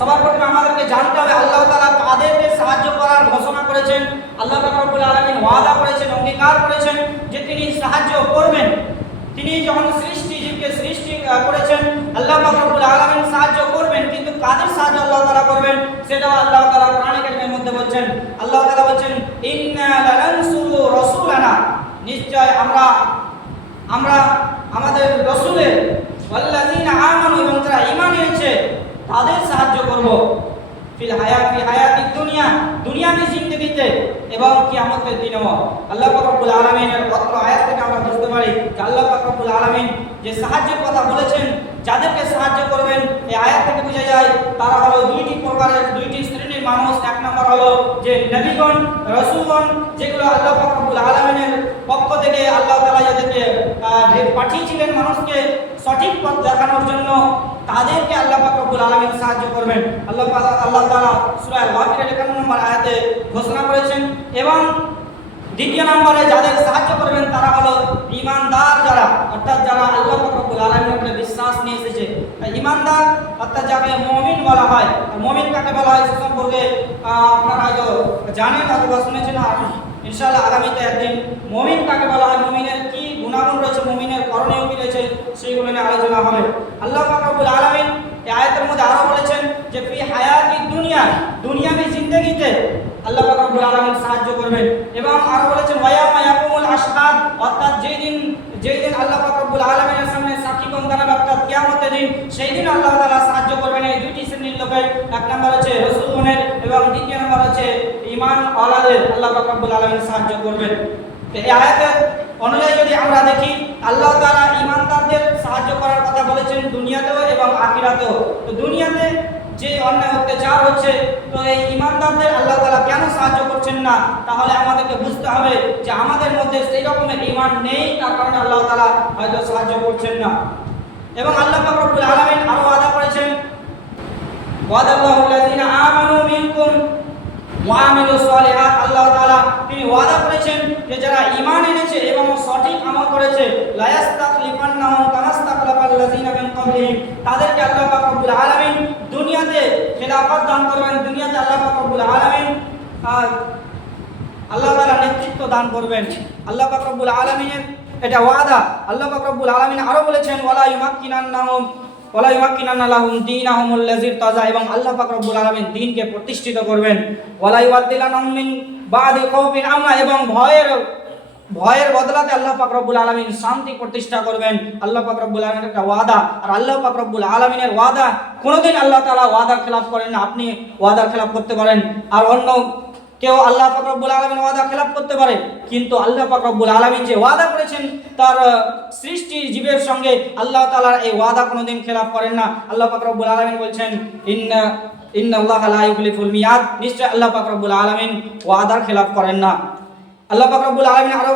সবার প্রথমে আমাদেরকে জানতে হবে, আল্লাহ তাআলা কাদেরকে সাহায্য করার ঘোষণা করেছেন। আল্লাহ রব্বুল আলামিন ওয়াদা করেছেন, অঙ্গীকার করেছেন যে তিনি সাহায্য করবেন। তিনি যখন সৃষ্টি, জীবকে সৃষ্টি করেছেন, আল্লাহ রব্বুল আলামিন সাহায্য করবেন, কিন্তু কাদের সাহায্য আল্লাহ তাআলা করবেন, সেটাও আল্লাহ তাআলা কোরআনে কারিমের মধ্যে বলছেন। আল্লাহ তাআলা বলছেন লানানসুরু রাসূলানা। নিশ্চয় আমরা আমরা আমাদের রসুলের ওয়াল্লাযীনা আমানু এবং যারা ঈমান এনেছে তাদের সাহায্য করব ফিল হায়াতি হায়াতি দুনিয়া দুনিয়াবি জিন্দেগিতে এবং কিয়ামতের দিনেও। আল্লাহ পাক রব্বুল আলামিনের অত্র আয়াত থেকে আমরা বুঝতে পারি যে আল্লাহ পাক রব্বুল আলামিন যে সাহায্যের কথা বলেছেন, যাদেরকে সাহায্য করবেন, এই আয়াত থেকে বোঝা যায় তারা হলো দুইটি প্রকারের দুইটি শ্রেণির মানুষ। এক নম্বর হলো যে নবীগণ, রসুলগণ, যেগুলো আল্লাহ পাক রব্বুল আলামিনের পক্ষ থেকে আল্লাহ তাআলা যাদেরকে পাঠিয়েছিলেন মানুষকে সঠিক পথ দেখানোর জন্য তাদেরকে আল্লাহ পাক রব্বুল আলামিন সাহায্য করবেন। আল্লাহ আল্লাহ তাআলা সূরা আল-বাকিরের 51 নম্বর আয়াতে ঘোষণা করেছেন এবং দ্বিতীয় নম্বরে যাদের সাহায্য করবেন তারা হলো ইমানদার যারা, অর্থাৎ যারা আল্লাহ পাক রব্বুল আলামিনের উপরে বিশ্বাস নিয়ে এসেছে। ইমানদার অর্থাৎ যাকে মুমিন বলা হয় মুমিন কাকে বলা হয় সম্পর্কে আপনারা হয়তো জানেন অথবা শুনেছেন, আর ইনশাআল্লাহ আগামীতে একদিন মুমিন কাকে বলা হয়, মুমিনের কি গুণাগুণ রয়েছে, মুমিনের করণীয় কি রয়েছে, সেইগুলো নিয়ে আলোচনা হবে। আল্লাহ পাক রব্বুল আলামিন এই আয়াতের মধ্যে আরও বলেছেন যে ফি হায়াতি দুনিয়া দুনিয়াবি জিন্দেগিতে আল্লাহ পাক রব্বুল আলামিন সাহায্য করবেন। এবং আরও বলেছেন ওয়ায়ামা ইয়াকুমুল আশহাদ অর্থাৎ যেই দিন যেই দিন আল্লাহ পাক রব্বুল আলামিনের সামনে সাক্ষীগণ দাঁড়াবে অর্থাৎ কিয়ামতের দিন সেই দিন আল্লাহ তাআলা সাহায্য করবেন এই দুইটি শ্রেণির লোকের। এক নম্বর হচ্ছে রাসূলগণের এবং দ্বিতীয় নম্বর হচ্ছে ঈমান ওয়ালাদের আল্লাহ পাক রব্বুল আলামিন সাহায্য করবেন। তো এই আয়াতের অনুযায়ী যদি আমরা দেখি, আল্লাহ তাআলা ঈমানদারদের সাহায্য করার কথা বলেছেন দুনিয়াতেও এবং আখিরাতেও। তো দুনিয়াতে যে অন্যায় অত্যাচার হচ্ছে, তো এই ইমানদারদের আল্লাহ তালা কেন সাহায্য করছেন না? তাহলে আমাদেরকে বুঝতে হবে যে আমাদের মধ্যে সেই রকমের ইমান নেই, তার কারণে আল্লাহ তালা হয়তো সাহায্য করছেন না। এবং আল্লাহ আলমিন আরও আদা করেছেন আল্লাহ তাআলা তিনি ওয়াদা করেছেন যে যারা ঈমান এনেছে এবং সঠিক আমল করেছে লা ইয়াস্তাখলিফান্নাহুম কামাস্তাখলাফাল্লাযীনা মিন ক্বাবলিহিম। তাদেরকে আল্লাহ পাক রব্বুল আলামিন দুনিয়াতে খেলাফত দান করবেন, দুনিয়াতে আল্লাহ পাক রব্বুল আলামিন আল্লাহ তাআলা নেতৃত্ব দান করবেন। আল্লাহ পাক রব্বুল আলামিনের এটা ওয়াদা। আল্লাহ পাক রব্বুল আলামিন আরও বলেছেন, ওয়ালা ইউমাক্কিনান্নাহুম ওয়ালা ইউমাক্কিনান্না লাহুম দীনাহুমুল লাযী তাজা এবং আল্লাহ পাক রব্বুল আলামিন দ্বীনকে প্রতিষ্ঠিত করবেন। ওয়ালা ইউআদ্দিলানাহুম মিন বাদি খাউফিন আমনা এবং ভয়ের ভয়ের বদলাতে আল্লাহ পাক রব্বুল আলামিন শান্তি প্রতিষ্ঠা করবেন। আল্লাহ পাক রব্বুল আলামিনের একটা ওয়াদা, আর আল্লাহ পাক রব্বুল আলামিনের ওয়াদা, কোনোদিন আল্লাহ তাআলা ওয়াদার খেলাফ করেন না, আপনি ওয়াদার খেলাফ করতে পারেন। আর অন্য কেউ আল্লাহ ফাকরাবুল আলমিন ওয়াদা খেলাপ করতে পারে, কিন্তু আল্লাহ ফাকরাবুল আলমিন যে ওয়াদা করেছেন, তার সৃষ্টি জীবের সঙ্গে আল্লাহ তালার এই ওয়াদা কোনোদিন খেলাফ করেন না। আল্লাহ ফাকরাবুল আলমিন বলছেন, ইন্না ইন্না আল্লাহ লা ইউখলিফুল মিয়াদ। নিশ্চয় আল্লাহ ফাকরাবুল আলমিন ওয়াদা খেলাফ করেন না। আল্লাহ ফাকরাবুল আলমিন আরও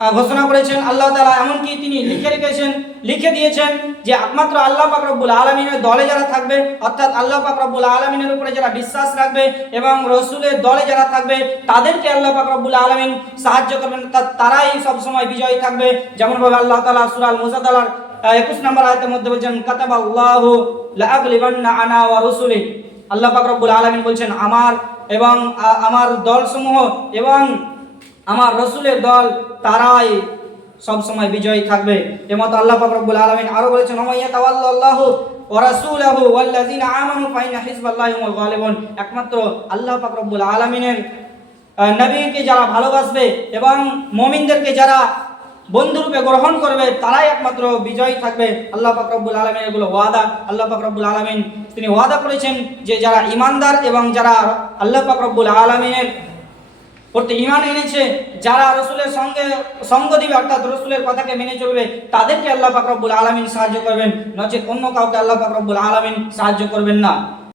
ঘোষণা করেছেন, আল্লাহ তালা এমনকি তিনি লিখে রেখেছেন, লিখে দিয়েছেন যে একমাত্র আল্লাহ পাক রব্বুল আলামিনের দলে যারা থাকবে, অর্থাৎ আল্লাহ পাক রব্বুল আলামিনের উপরে যারা বিশ্বাস রাখবে এবং রসুলের দলে যারা থাকবে, তাদেরকে আল্লাহ পাক রব্বুল আলামিন সাহায্য করবেন তা- তারাই সবসময় বিজয়ী থাকবে। যেমন ভাবে আল্লাহ তালা সুরাল মুজাদালার একুশ নম্বর আয়াতের মধ্যে বলছেন, কাতাবাল্লাহু লাআগলিবান্না আনা ওয়া রুসুলি। আল্লাহ পাক রব্বুল আলামিন বলছেন, আমার এবং আমার দলসমূহ এবং আমার রসুলের দল তারাই সবসময় বিজয়ী থাকবে। এমত আল্লাহ পাক রব্বুল আলামিন আরও বলেছেন গালিবুন। একমাত্র আল্লাহ পাক আলামিনের আহ, নবীকে যারা ভালোবাসবে এবং মুমিনদেরকে যারা বন্ধুরূপে গ্রহণ করবে তারাই একমাত্র বিজয়ী থাকবে। আল্লাহ পাক রব্বুল এগুলো ওয়াদা। আল্লাহ পাক আলামিন তিনি ওয়াদা করেছেন যে যারা ইমানদার এবং যারা আল্লাহ পাক রব্বুল আলামিনের প্রতি ইমান এনেছে, যারা রসুলের সঙ্গে সঙ্গ দিবে, অর্থাৎ রসুলের কথাকে মেনে চলবে, তাদেরকে আল্লাহ পাক রব্বুল আলামিন সাহায্য করবেন। নচেত অন্য কাউকে আল্লাহ পাক রব্বুল আলামিন সাহায্য করবেন না।